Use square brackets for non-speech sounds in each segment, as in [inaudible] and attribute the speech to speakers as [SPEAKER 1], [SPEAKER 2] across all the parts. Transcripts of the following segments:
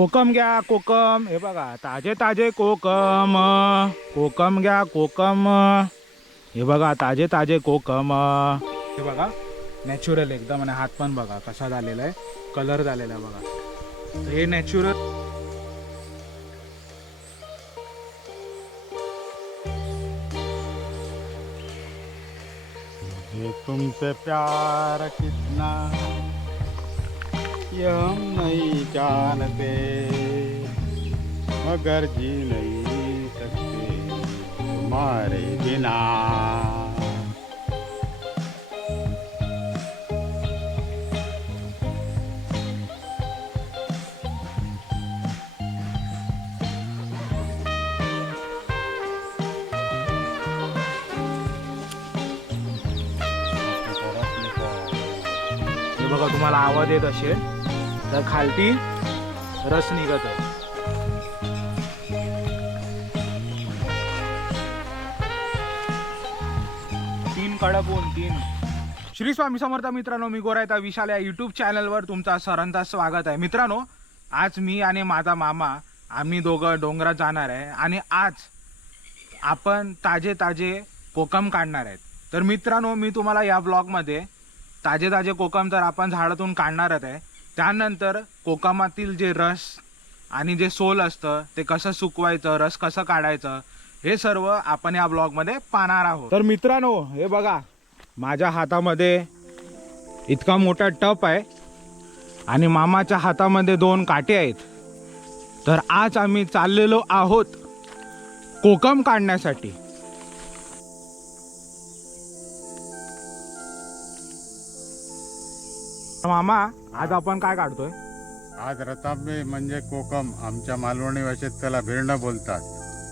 [SPEAKER 1] कोकम घ्या कोकम. हे बघा ताजे ताजे कोकम. कोकम घ्या कोकम. हे बघा ताजे ताजे कोकम. हे बघा नॅचरल एकदम आणि हात पण बघा कसा झालेला आहे. कलर झालेला आहे बघा. हे नॅचरल
[SPEAKER 2] ये प्यार कितना ये हम नहीं जानते मगर जी नहीं सकते तुम्हारे बिना
[SPEAKER 1] हे बघा तुम्हाला आवाज येत असेल तर खालती रस निघत तीन कडक ऊन तीन. श्री स्वामी समर्थ मित्रांनो मी गोरायता विशाल या युट्यूब चॅनलवर तुमचा सरांचा स्वागत आहे. मित्रांनो आज मी आणि माझा मामा आम्ही दोघं डोंगरात जाणार आहे आणि आज आपण ताजे ताजे कोकम काढणार आहेत. तर मित्रांनो मी तुम्हाला या ब्लॉगमध्ये ताजे ताजे कोकम तर आपण झाडातून काढणारच आहे. त्यानंतर कोकमातील जे रस आणि जे सोल असतं ते कसं सुकवायचं रस कसं काढायचं हे सर्व आपण या ब्लॉगमध्ये पाहणार आहोत. तर मित्रांनो हे बघा माझ्या हातामध्ये इतका मोठा टप आहे आणि मामाच्या हातामध्ये दोन काटे आहेत. तर आज आम्ही चाललेलो आहोत कोकम काढण्यासाठी. मामा आज आपण काय काढतोय?
[SPEAKER 2] आज रतांबे म्हणजे कोकम. आमच्या मालवणी भाषेत त्याला भिरणं बोलतात.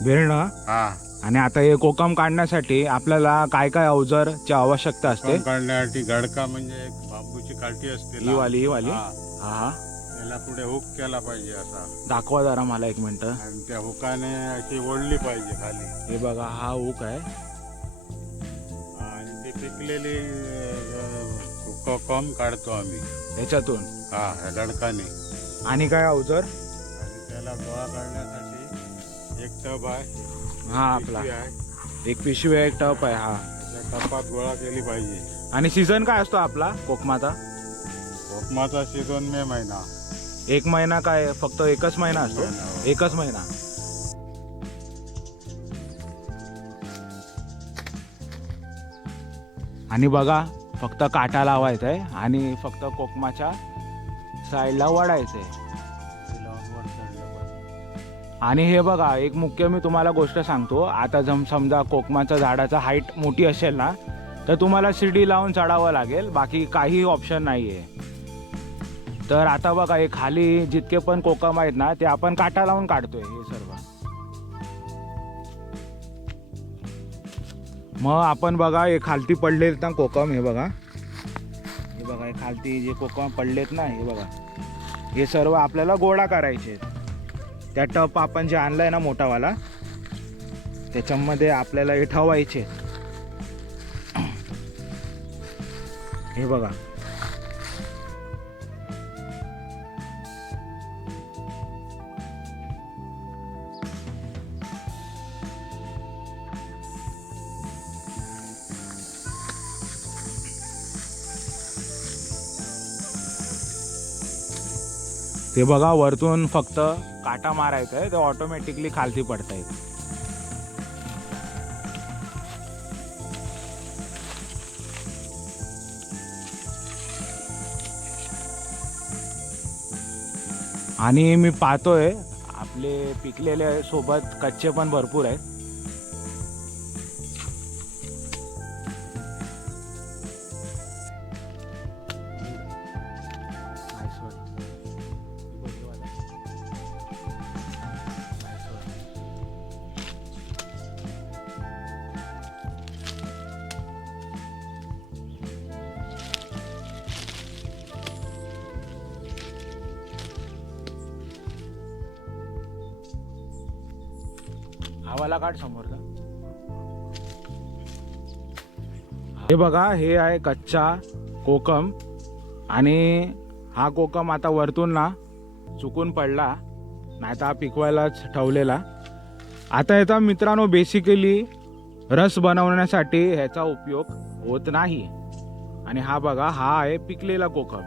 [SPEAKER 1] भेरणं?
[SPEAKER 2] हा.
[SPEAKER 1] आणि आता हे कोकम काढण्यासाठी आपल्याला काय काय अवजारची आवश्यकता असते?
[SPEAKER 2] कोकम काढण्यासाठी गडका म्हणजे एक बांबूची काठी असते
[SPEAKER 1] ही
[SPEAKER 2] लांब.
[SPEAKER 1] वाली ही वाली?
[SPEAKER 2] हा.
[SPEAKER 1] हा
[SPEAKER 2] त्याला पुढे हुक केला पाहिजे असा.
[SPEAKER 1] दाखवा जरा मला एक मिनिट.
[SPEAKER 2] आणि त्या हुकाने अशी ओढली पाहिजे खाली.
[SPEAKER 1] हे बघा हा ऊक आहे.
[SPEAKER 2] आणि ती पिकलेली अं, कोकम काढतो आम्ही.
[SPEAKER 1] याच्यातून
[SPEAKER 2] हा ह्या
[SPEAKER 1] आणि काय अवजार
[SPEAKER 2] आणि त्याला गोळा काढण्यासाठी एक टब आहे.
[SPEAKER 1] हा आपला.
[SPEAKER 2] पिशवी आहे.
[SPEAKER 1] एक पिशवी आहे, एक टप आहे हा.
[SPEAKER 2] त्या टपात गोळा केली पाहिजे.
[SPEAKER 1] आणि सीझन काय असतो आपला कोकमाचा?
[SPEAKER 2] कोकमाचा सीझन मे महिना.
[SPEAKER 1] एक महिना काय फक्त एकच महिना असतो?
[SPEAKER 2] महिना.
[SPEAKER 1] एकच महिना. आणि बघा फक्त काटा लावायचा आहे आणि फक्त कोकमाच्या साईडला वडायचं आहे आणि हे बघा एक मुख्य मी तुम्हाला गोष्ट सांगतो. आता जम समजा कोकमाच्या झाडाचा हाईट मोठी असेल ना तर तुम्हाला शिडी लावून चढावं लागेल. बाकी काही ऑप्शन नाही आहे तर आता बघा हे खाली जितके पण कोकम आहेत ना ते आपण काटा लावून काढतोय. हे मग आपण बघा हे खालती पडलेत ना कोकम हे बघा. हे बघा हे खालती जे कोकम पडलेत ना हे बघा. हे सर्व आपल्याला गोळा करायचे आहेत. त्या टप आपण जे आणलाय ना मोठावाला त्याच्यामध्ये आपल्याला हे ठवायचे हे बघा. ते बघा वरतून फक्त काटा मारायचं आहे ते ऑटोमॅटिकली खालती पडतायत आणि मी पाहतोय आपले पिकलेले सोबत कच्चे पण भरपूर आहेत. आवाला काढ समोरचा. हे बघा हे आहे कच्चा कोकम. आणि हा कोकम आता वरतून ना चुकून पडला नाही तर हा पिकवायलाच ठेवलेला. आता याचा मित्रांनो बेसिकली रस बनवण्यासाठी ह्याचा उपयोग होत नाही. आणि हा बघा हा आहे पिकलेला कोकम.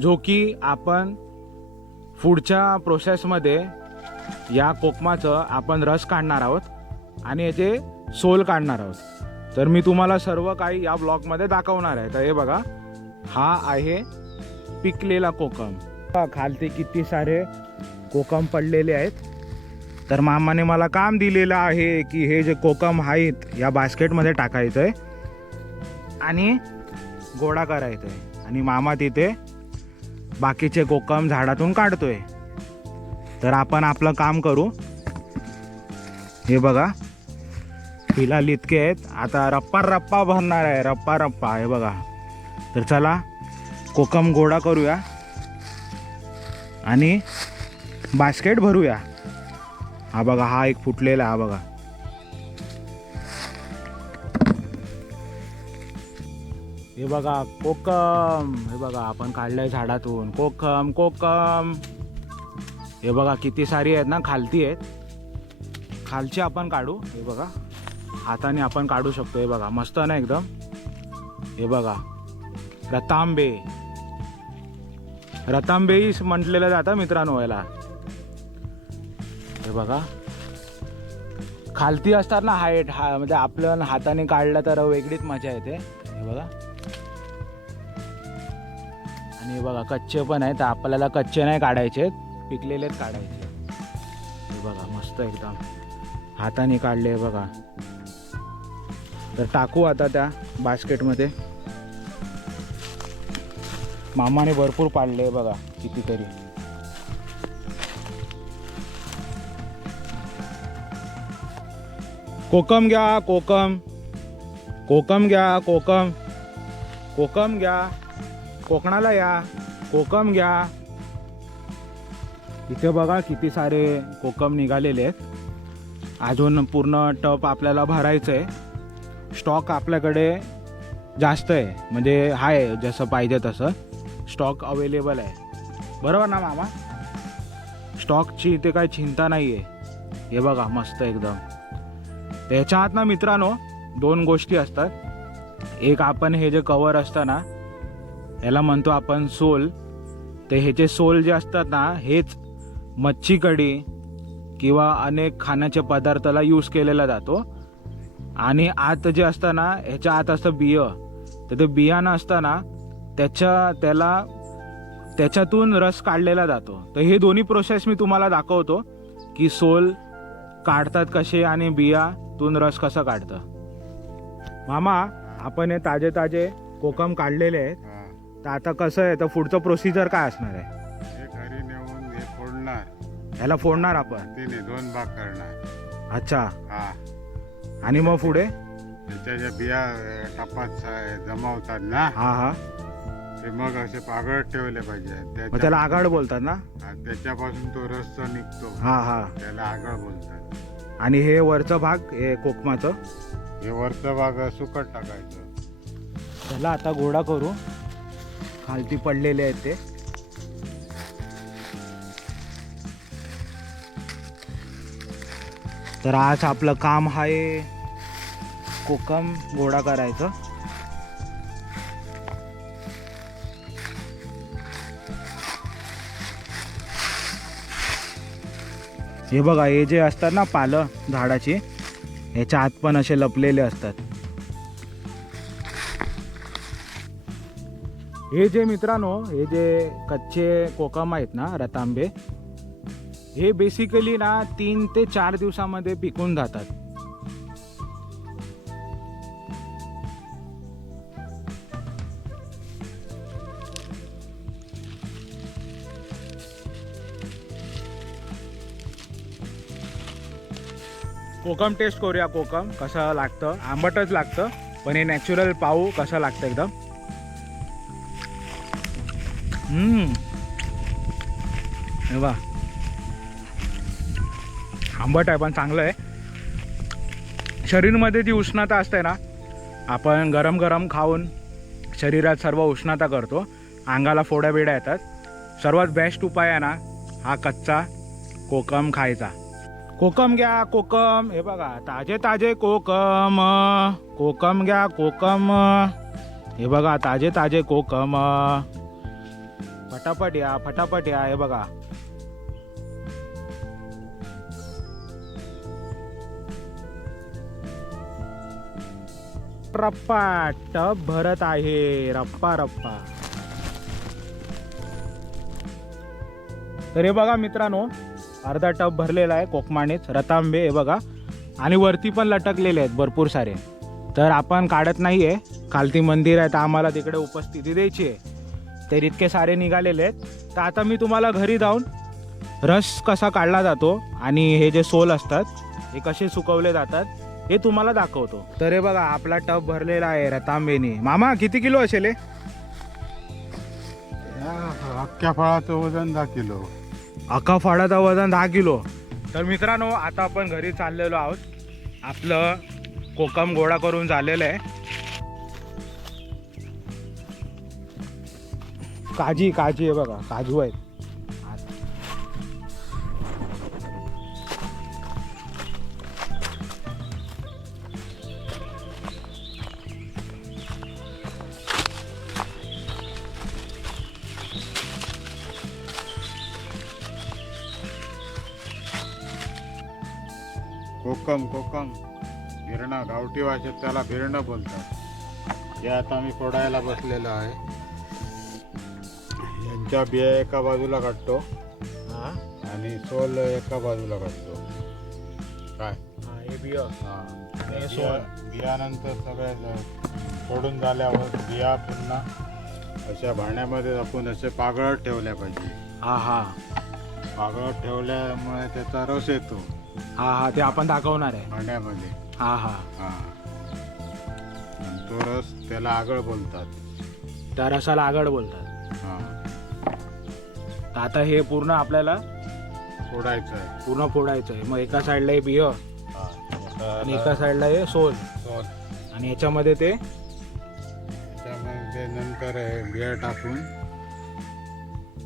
[SPEAKER 1] जो की आपण पुढच्या प्रोसेसमध्ये या कोकमाचं आपण रस काढणार आहोत आणि याचे सोल काढणार आहोत. तर मी तुम्हाला सर्व काही या ब्लॉगमध्ये दाखवणार आहे. तर हे बघा हा आहे पिकलेला कोकम. खालते किती सारे कोकम पडलेले आहेत. तर मामाने मला काम दिलेलं आहे की हे जे कोकम आहेत या बास्केटमध्ये टाकायचं आहे आणि गोळा करायचं आहे आणि मामा तिथे बाकीचे कोकम झाडातून काढतोय. तर आपण आपलं काम करू. हे बघा. फिलहाल इतके आहेत. आता रप्पा रप्पा भरणार आहे. रप्पा रप्पा. हे बघा. तर चला कोकम गोळा करूया. आणि बास्केट भरूया. हा बघा हा एक फुटलेला हा बघा. हे बघा कोकम. हे बघा आपण काढलंय झाडातून. कोकम कोकम. हे बघा किती सारी आहेत ना खालती आहेत. खालची आपण काढू. हे बघा हाताने आपण काढू शकतो. हे बघा मस्त ना एकदम. हे बघा रतांबे. रतांबेही म्हटलेलं जातं मित्रांनो याला. हे बघा खालती असतात ना हाईट हा म्हणजे आपलं हाताने काढलं तर वेगळीच मजा येते. हे बघा. आणि हे बघा कच्चे पण आहेत. आपल्याला कच्चे नाही काढायचे पिकलेलेच काढायचे. हे बघा मस्त एकदम. हाताने काढले बघा. तर टाकू आता त्या बास्केटमध्ये. मामाने भरपूर पाडले बघा कितीतरी. कोकम घ्या कोकम. कोकम घ्या कोकम. कोकम घ्या. कोकणाला या. कोकम घ्या. इथे बघा किती सारे कोकम निघालेले आहेत. अजून पूर्ण टप आपल्याला भरायचं आहे स्टॉक आपल्याकडे जास्त आहे. म्हणजे आहे जसं पाहिजे तसं. स्टॉक अवेलेबल आहे. बरोबर ना मामा? स्टॉकची इथे काही चिंता नाही आहे हे बघा मस्त एकदम. त्याच्या आत ना मित्रांनो दोन गोष्टी असतात. एक आपण हे जे कवर असतं ना याला म्हणतो आपण सोल. ते ह्याचे सोल जे असतात ना हेच मच्छी कढी किंवा अनेक खाण्याच्या पदार्थाला यूज केलेला जातो. आणि आत जे असतं ना ह्याच्या आत असतं बियं. तर ते बियाणं असतं ना त्याच्या त्याला त्याच्यातून रस काढलेला जातो. तर हे दोन्ही प्रोसेस मी तुम्हाला दाखवतो की सोल काढतात कसे आणि बियातून रस कसं काढतं. मामा आपण हे ताजे ताजे कोकम काढलेले आहेत. तर आता कसं आहे? तर पुढचं प्रोसिजर काय असणार आहे? ह्याला फोडणार आपण?
[SPEAKER 2] तिने दोन भाग करणार.
[SPEAKER 1] अच्छा.
[SPEAKER 2] हा.
[SPEAKER 1] आणि मग पुढे?
[SPEAKER 2] त्याच्या ज्या बिया अ, टपात स- जमावतात ना
[SPEAKER 1] हा हा.
[SPEAKER 2] ते मग असे पागळत ठेवले पाहिजे.
[SPEAKER 1] मग
[SPEAKER 2] त्याच्या-
[SPEAKER 1] त्याला आगाड बोलतात ना?
[SPEAKER 2] हा, त्याच्यापासून तो रस निघतो.
[SPEAKER 1] हा हा.
[SPEAKER 2] त्याला आगळ बोलतात.
[SPEAKER 1] आणि हे वरचं भाग हे कोकमाचं?
[SPEAKER 2] हे वरचा भाग सुकट टाकायचं.
[SPEAKER 1] त्याला आता गोळा करू. खालती पडलेले आहेत ते. तर आज आपलं काम आहे कोकम गोळा करायचं. हे बघा हे जे असतात ना पालं झाडाची ह्याच्या आत पण असे लपलेले असतात. हे जे मित्रांनो हे जे कच्चे कोकम आहेत ना रतांबे हे बेसिकली ना तीन ते चार दिवसामध्ये पिकून जातात. कोकम टेस्ट करूया कोकम कसं लागतं? आंबटच लागतं पण हे नॅचरल पाहू कसं लागतं एकदम. हम्म. हे आंबट आहे पण चांगलं आहे. शरीरमध्ये जी उष्णता असते ना आपण गरम गरम खाऊन शरीरात सर्व उष्णता करतो. अंगाला फोड्या बिड्या येतात. सर्वात बेस्ट उपाय आहे ना हा कच्चा कोकम खायचा. कोकम घ्या कोकम. हे बघा ताजे ताजे कोकम. कोकम घ्या कोकम. हे बघा ताजे ताजे कोकम. फटाफट या फटाफट या हे बघा. रप्पा टप भरत आहे. रप्पा रप्पा. तर हे बघा मित्रांनो अर्धा टप भरलेला आहे कोकमानेच रतांबे हे बघा. आणि वरती पण लटकलेले आहेत भरपूर सारे. तर आपण काढत नाही आहे खालती मंदिर आहे तर आम्हाला तिकडे उपस्थिती द्यायची आहे. तर इतके सारे निघालेले आहेत. तर आता मी तुम्हाला घरी जाऊन रस कसा काढला जातो आणि हे जे सोल असतात हे कसे सुकवले जातात हे तुम्हाला दाखवतो. तर हे बघा आपला टप भरलेला आहे रतांबेने. मामा किती किलो असेल हे?
[SPEAKER 2] या अख्ख्या फळाचं वजन दहा किलो.
[SPEAKER 1] अख्खा फाडाचा वजन दहा किलो. तर मित्रांनो आता आपण घरी चाललेलो आहोत. आपलं कोकम गोळा करून झालेलं आहे. काजी काजी आहे बघा काजू आहेत.
[SPEAKER 2] कोकम कोकम. भिरणं गावठी भाषेत त्याला भिरणं बोलतात. हे आता मी फोडायला बसलेलो आहे. यांच्या बिया एका बाजूला काढतो. आणि सोल एका बाजूला काढतो. काय?
[SPEAKER 1] हा, बिय.
[SPEAKER 2] हा.
[SPEAKER 1] सोल.
[SPEAKER 2] बियानंतर सगळे ज- फोडून झाल्यावर बिया पुन्हा अशा भांड्यामध्ये आपण असे पागळत ठेवल्या पाहिजे.
[SPEAKER 1] हा हा.
[SPEAKER 2] पागळत ठेवल्यामुळे त्याचा रस येतो.
[SPEAKER 1] हा हा ते आपण दाखवणार आहे.
[SPEAKER 2] भांड्यामध्ये.
[SPEAKER 1] हा हा.
[SPEAKER 2] हा. आणि तो रस त्याला आगळ बोलतात.
[SPEAKER 1] त्या रसाला आगड बोलतात.
[SPEAKER 2] हा.
[SPEAKER 1] तर आता हे पूर्ण आपल्याला
[SPEAKER 2] फोडायचं आहे
[SPEAKER 1] पूर्ण फोडायचं आहे मग एका साईडला हे बिय
[SPEAKER 2] हा.
[SPEAKER 1] आणि
[SPEAKER 2] एका
[SPEAKER 1] साईडला हे सोल.
[SPEAKER 2] सोल.
[SPEAKER 1] आणि याच्यामध्ये ते
[SPEAKER 2] त्याच्यामध्ये नंतर हे बिया टाकून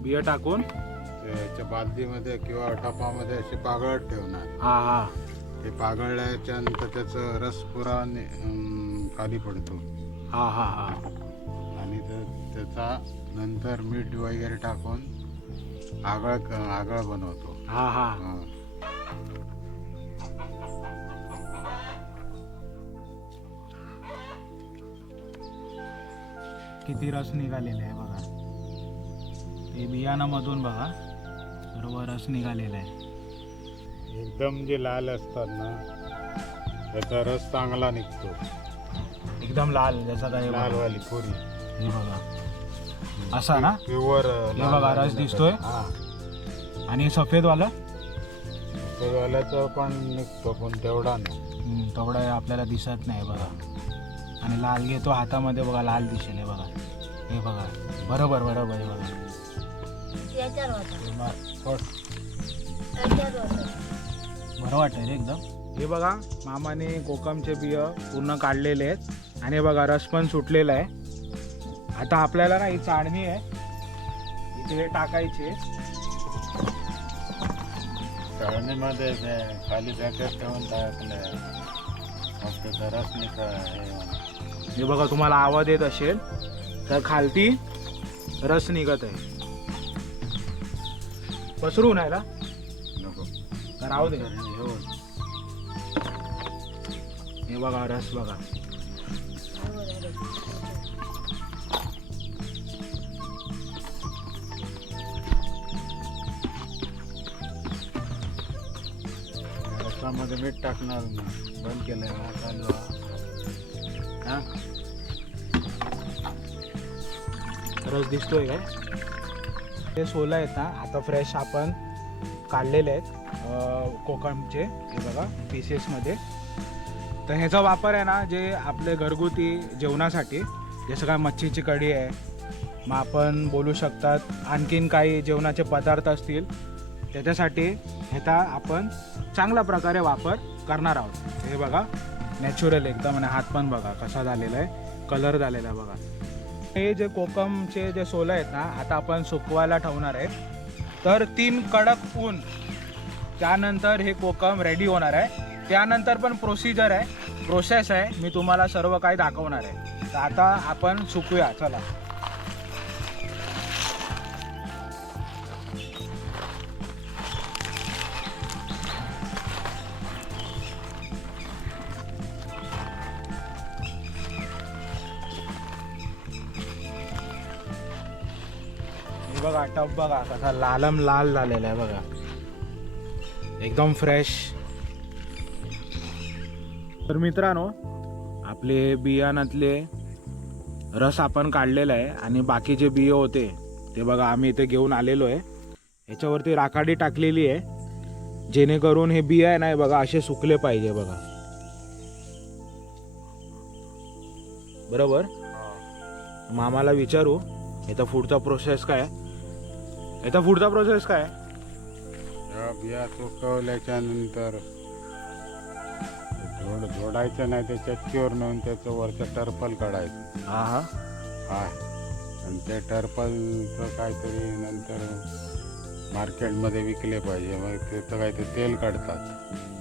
[SPEAKER 1] बिय टाकून
[SPEAKER 2] त्याच्या बादलीमध्ये किंवा टपामध्ये असे पागळत ठेवणार.
[SPEAKER 1] हा हा.
[SPEAKER 2] ते पागळल्याच्या नंतर त्याचं रस पुरा नि- अं, खाली पडतो.
[SPEAKER 1] हा हा हा.
[SPEAKER 2] आणि त्याचा नंतर मीठ वगैरे टाकून आगळ आगळ बनवतो.
[SPEAKER 1] हा हा.
[SPEAKER 2] हा.
[SPEAKER 1] किती रस निघालेला आहे बघा. ते बियाणामधून बघा. सर्व रस निघालेला आहे.
[SPEAKER 2] एकदम जे लाल असतात ना त्याचा रस चांगला निघतो.
[SPEAKER 1] एकदम लाल जसा काय बघा.
[SPEAKER 2] लालवाली पुरी
[SPEAKER 1] हे बघा. असा ना?
[SPEAKER 2] प्युअर
[SPEAKER 1] हे बघा, रस दिसतोय.
[SPEAKER 2] हा.
[SPEAKER 1] आणि सफेद वाला
[SPEAKER 2] वाल्याचं पण निघतो पण तेवढा नाही.
[SPEAKER 1] तेवढा आपल्याला दिसत नाही बघा. आणि लाल घेतो हातामध्ये बघा लाल दिसेल हे बघा. हे बघा. बरोबर बरोबर हे बघा.
[SPEAKER 3] याच्यावर होता. होता
[SPEAKER 1] बरं वाटतं रे एकदम. हे बघा मामाने कोकमचे बिय पूर्ण काढलेले आहेत. आणि हे बघा रस पण सुटलेला आहे. आता आपल्याला ना ही चाळणी आहे. इथे हे टाकायचे.
[SPEAKER 2] चाळणीमध्ये ते खाली पॅकेट ठेवून टाकले मग त्याचा रस निघ हे
[SPEAKER 1] हे बघा तुम्हाला आवाज येत असेल तर खालती रस निघत आहे. पसरून आहे ना
[SPEAKER 2] नको.
[SPEAKER 1] तर राहू दे.
[SPEAKER 2] घेऊन
[SPEAKER 1] हे बघा. रस बघा.
[SPEAKER 2] रसामध्ये मीठ टाकणार नाही बंद केलंय हा चालू हा.
[SPEAKER 1] हा? रस दिसतोय काय? ते सोलं आहेत ना आता फ्रेश आपण काढलेले आहेत कोकमचे हे बघा पीसेसमध्ये तर ह्याचा वापर आहे ना जे आपले घरगुती जेवणासाठी जसं काय मच्छीची कढी आहे मग आपण बोलू शकतात आणखीन काही जेवणाचे पदार्थ असतील त्याच्यासाठी ह्याचा आपण चांगल्या प्रकारे वापर करणार आहोत. हे बघा नॅचरल एकदम आणि हात पण बघा कसा झालेला आहे कलर झालेला आहे बघा. हे जे कोकमचे जे सोलं आहेत ना आता आपण सुकवायला ठेवणार आहे तर तीन कडक ऊन त्यानंतर हे कोकम रेडी होणार आहे. त्यानंतर पण प्रोसिजर आहे प्रोसेस आहे. मी तुम्हाला सर्व काही दाखवणार आहे. तर आता आपण सुकूया चला. हे बघा कसा लालम लाल झालेला आहे बघा. एकदम फ्रेश तर मित्रांनो आपले बियाणातले रस आपण काढलेला आहे आणि बाकी जे बिये होते ते बघा आम्ही इथे घेऊन आलेलो आहे. याच्यावरती राखाडी टाकलेली आहे जेणेकरून हे बिया आहे ना हे बघा असे सुकले पाहिजे बघा. बरोबर? मामाला विचारू याचा पुढचा प्रोसेस काय याचा पुढचा प्रोसेस काय?
[SPEAKER 2] या बिया सुकवल्याच्या नंतर झोड झोडायचं नाही ते चक्कीवर नेऊन त्याचं वरचं टर्पल काढायचं.
[SPEAKER 1] हा हा
[SPEAKER 2] आणि ते टर्पलचं काहीतरी नंतर मार्केटमध्ये विकले पाहिजे मग त्याचं काहीतरी तेल काढतात.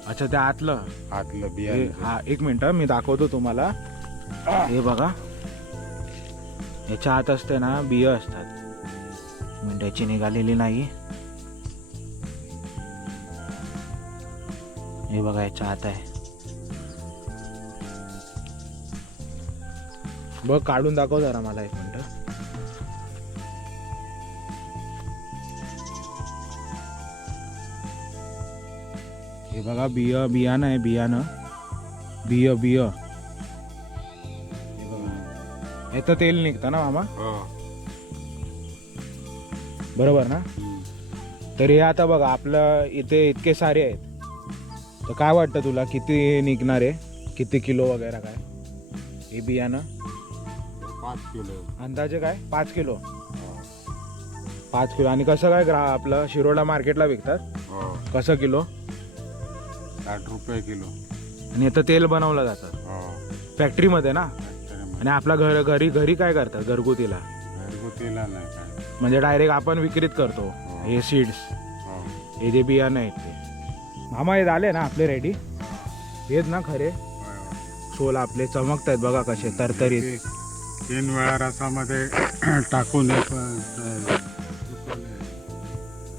[SPEAKER 1] अच्छा त्या आतलं?
[SPEAKER 2] आतलं
[SPEAKER 1] हे-
[SPEAKER 2] बिया.
[SPEAKER 1] हा एक मिनिट मी दाखवतो तुम्हाला. हे बघा. याच्या आत असते ना बिय असतात. मेंढ्याची निघालेली नाही हे बघा याच्या आत आहे. बघ काढून दाखव जरा मला एक मिनटं. हे बघा बिय बियाणं आहे बियाणं. बिय बिय. हे बघा. याचं तेल निघतं ना मामा? बरोबर ना. तर हे आता बघा आपलं इथे इतके सारे आहेत. तर काय वाटतं तुला? किती निघणार आहे? किती किलो वगैरे काय? हे बियाणं?
[SPEAKER 2] पाच किलो.
[SPEAKER 1] अंदाजे काय? पाच किलो?
[SPEAKER 2] हो.
[SPEAKER 1] पाच किलो. आणि कसं काय ग्रा आपलं शिरोडा मार्केटला विकतात?
[SPEAKER 2] हो.
[SPEAKER 1] कसं किलो?
[SPEAKER 2] साठ रुपये किलो.
[SPEAKER 1] आणि याचं तेल बनवलं जातं.
[SPEAKER 2] हो.
[SPEAKER 1] फॅक्टरीमध्ये ना?
[SPEAKER 2] फॅक्टरीमध्ये.
[SPEAKER 1] आणि आपल्या घर घरी घरी काय करतात? घरगुतीला?
[SPEAKER 2] घरगुतीला नाही काय.
[SPEAKER 1] म्हणजे डायरेक्ट आपण विक्रीत करतो. हे सीड्स
[SPEAKER 2] हो.
[SPEAKER 1] जे बियाणं आहेत ते. मामा हे झाले ना आपले रेडी हेच ना खरे. सोल आपले चमकत आहेत बघा कसे तरतरीत.
[SPEAKER 2] तीन वेळा रसामध्ये [clears throat] टाकून.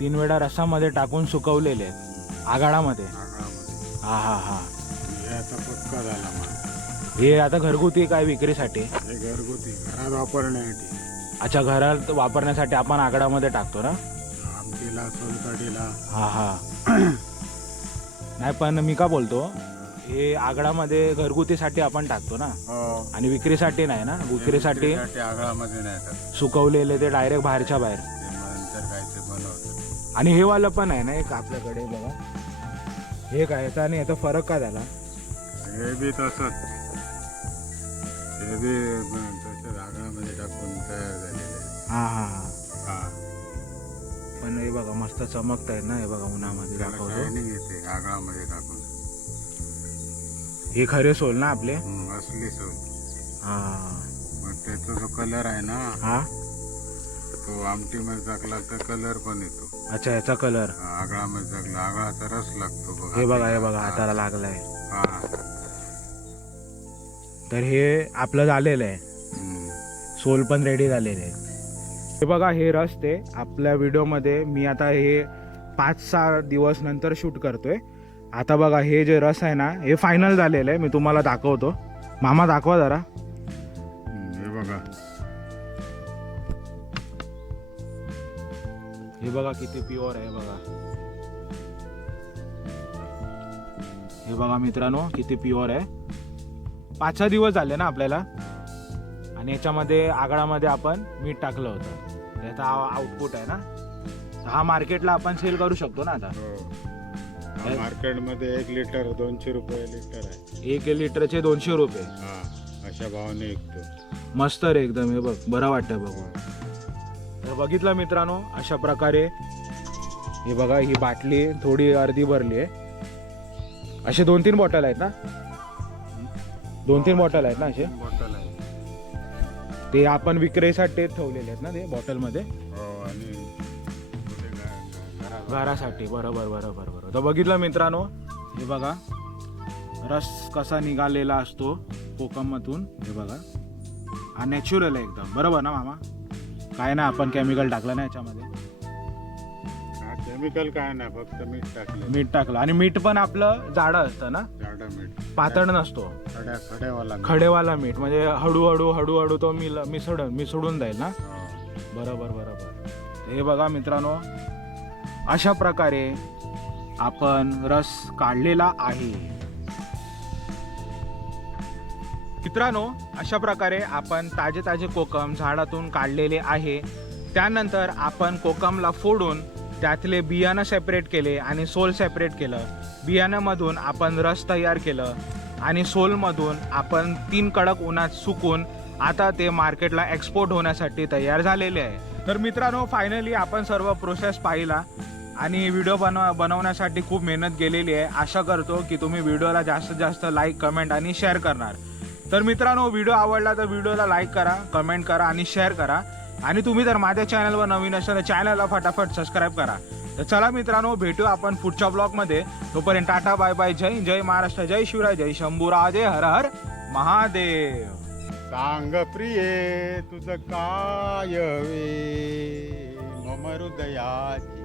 [SPEAKER 1] तीन वेळा रसामध्ये टाकून सुकवलेले आगाडामध्ये. हा हा हा.
[SPEAKER 2] हे आता
[SPEAKER 1] घरगुती काय विक्रीसाठी?
[SPEAKER 2] घरगुती घरात वापरण्यासाठी.
[SPEAKER 1] अच्छा घरात वापरण्यासाठी आपण आगडामध्ये टाकतो ना?
[SPEAKER 2] आमटीला सोलकढीला
[SPEAKER 1] हा हा. नाही पण मी का बोलतो हे आगडामध्ये घरगुतीसाठी आपण टाकतो ना?
[SPEAKER 2] हो.
[SPEAKER 1] आणि विक्रीसाठी नाही ना? विक्रीसाठी
[SPEAKER 2] विक्रीसाठी आगळामध्ये नाही.
[SPEAKER 1] सुकवलेले ते डायरेक्ट बाहेरच्या बाहेर.
[SPEAKER 2] ते मग नंतर काय ते बनवतात.
[SPEAKER 1] आणि हे वालं पण आहे ना एक आपल्याकडे बघा. हे काय याचा आणि याचा फरक काय झाला?
[SPEAKER 2] हे बी तसंच. हे बी आगळामध्ये टाकून तयार झालेले आहे.
[SPEAKER 1] हा हा हा.
[SPEAKER 2] हा.
[SPEAKER 1] पण हे बघा मस्त चमकत आहेत ना हे बघा उन्हामध्ये
[SPEAKER 2] त्याला
[SPEAKER 1] दाखवतो.
[SPEAKER 2] शायनिंग येते आगळामध्ये टाकून.
[SPEAKER 1] हे खरे सोल ना आपले?
[SPEAKER 2] हम्म, असली सोय
[SPEAKER 1] हा.
[SPEAKER 2] मग त्याचा जो कलर आहे ना
[SPEAKER 1] हा?
[SPEAKER 2] तो आमटीमध्ये टाकला तर कलर पण येतो.
[SPEAKER 1] अच्छा याचा कलर
[SPEAKER 2] आगळामध्ये टाकला. आगळाचा रस लागतो बघा.
[SPEAKER 1] हे बघा हे बघा हाताला लागलाय.
[SPEAKER 2] हा.
[SPEAKER 1] तर हे आपलं झालेलं आहे. सोल पण रेडी झालेले आहे हे बघा हे रस ते आपल्या व्हिडिओमध्ये मी आता हे पाच सहा दिवस नंतर शूट करतोय. आता बघा हे जे रस आहे ना हे फायनल झालेलं आहे. मी तुम्हाला दाखवतो. मामा दाखवा जरा.
[SPEAKER 2] हे बघा.
[SPEAKER 1] हे बघा किती प्युअर आहे बघा. हे बघा मित्रांनो किती प्युअर आहे. पाच सहा दिवस झाले ना आपल्याला. आणि याच्यामध्ये आगळामध्ये आपण मीठ टाकलं होतं. याचा आउटपुट आहे ना? हा मार्केटला आपण सेल करू शकतो ना आता.
[SPEAKER 2] हो. हा, मार्केटमध्ये एक लिटर दोनशे रुपये लिटर आहे.
[SPEAKER 1] एक लिटरचे दोनशे रुपये.
[SPEAKER 2] हा अशा भावाने विकतो.
[SPEAKER 1] मस्त रे एकदम हे बघ बरं वाटतं बघ. तर बघितलं मित्रांनो अशा प्रकारे हे बघा ही बाटली थोडी अर्धी भरली आहे. असे दोन तीन बॉटल आहेत ना? दोन तीन बॉटल आहेत ना असे?
[SPEAKER 2] बॉटल आहे
[SPEAKER 1] ते आपण विक्रीसाठी ठेवलेले आहेत ना ते बॉटलमध्ये?
[SPEAKER 2] हो
[SPEAKER 1] घरासाठी बरोबर बरोबर बरोबर. तर बघितलं मित्रांनो हे बघा. रस कसा निघालेला असतो कोकममधून हे बघा. हा नॅचरल आहे एकदम. बरोबर ना मामा? काय ना आपण केमिकल टाकलं ना याच्यामध्ये.
[SPEAKER 2] केमिकल काय नाही फक्त मीठ टाकलं
[SPEAKER 1] मीठ टाकलं. आणि मीठ पण आपलं जाडं असतं ना?
[SPEAKER 2] जाडं मीठ.
[SPEAKER 1] पातळ नसतो.
[SPEAKER 2] खड्या खड्यावाला मीठ.
[SPEAKER 1] खडेवाला मीठ. म्हणजे हळूहळू हळूहळू तो मिल मिसळ मिसळून जाईल ना?
[SPEAKER 2] हो.
[SPEAKER 1] बरोबर बरोबर. हे बघा मित्रांनो अशा प्रकारे आपण रस काढलेला आहे. मित्रांनो अशा प्रकारे आपण ताजे ताजे कोकम झाडातून काढलेले आहे. त्यानंतर आपण कोकमला फोडून त्यातले बियाणं सेपरेट केले आणि सोल सेपरेट केलं. बियाण्यामधून आपण रस तयार केलं आणि सोलमधून आपण तीन कडक उन्हात सुकून आता ते मार्केटला एक्सपोर्ट होण्यासाठी तयार झालेले आहे. तर मित्रांनो फायनली आपण सर्व प्रोसेस पाहिला आणि व्हिडिओ बनव बनवण्यासाठी खूप मेहनत गेलेली आहे. आशा करतो की तुम्ही व्हिडिओला जास्तीत जास्त लाईक कमेंट आणि शेअर करणार. तर मित्रांनो व्हिडिओ आवडला तर व्हिडिओला लाईक करा कमेंट करा आणि शेअर करा. आणि तुम्ही जर माझ्या चॅनलवर नवीन असाल तर चॅनलला फटाफट सबस्क्राईब करा. तर चला मित्रांनो भेटू आपण पुढच्या ब्लॉगमध्ये तोपर्यंत टाटा बाय बाय जय जय महाराष्ट्र जय शिवराय जय शंभूराजे हर हर महादेव.
[SPEAKER 2] सांग प्रिये तुझ काय वे मम हृदयाची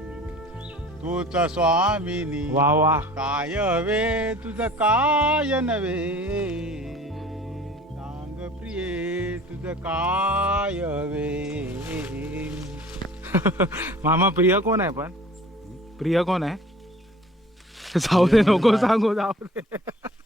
[SPEAKER 2] तूच स्वामिनी.
[SPEAKER 1] वा वा.
[SPEAKER 2] काय वे तुझ काय नवे प्रिये तुझ काय वे? [laughs]
[SPEAKER 1] मामा प्रिय कोण आहे पण? प्रिय कोण आहे? जाऊ दे नको सांगू जाऊ दे. [laughs]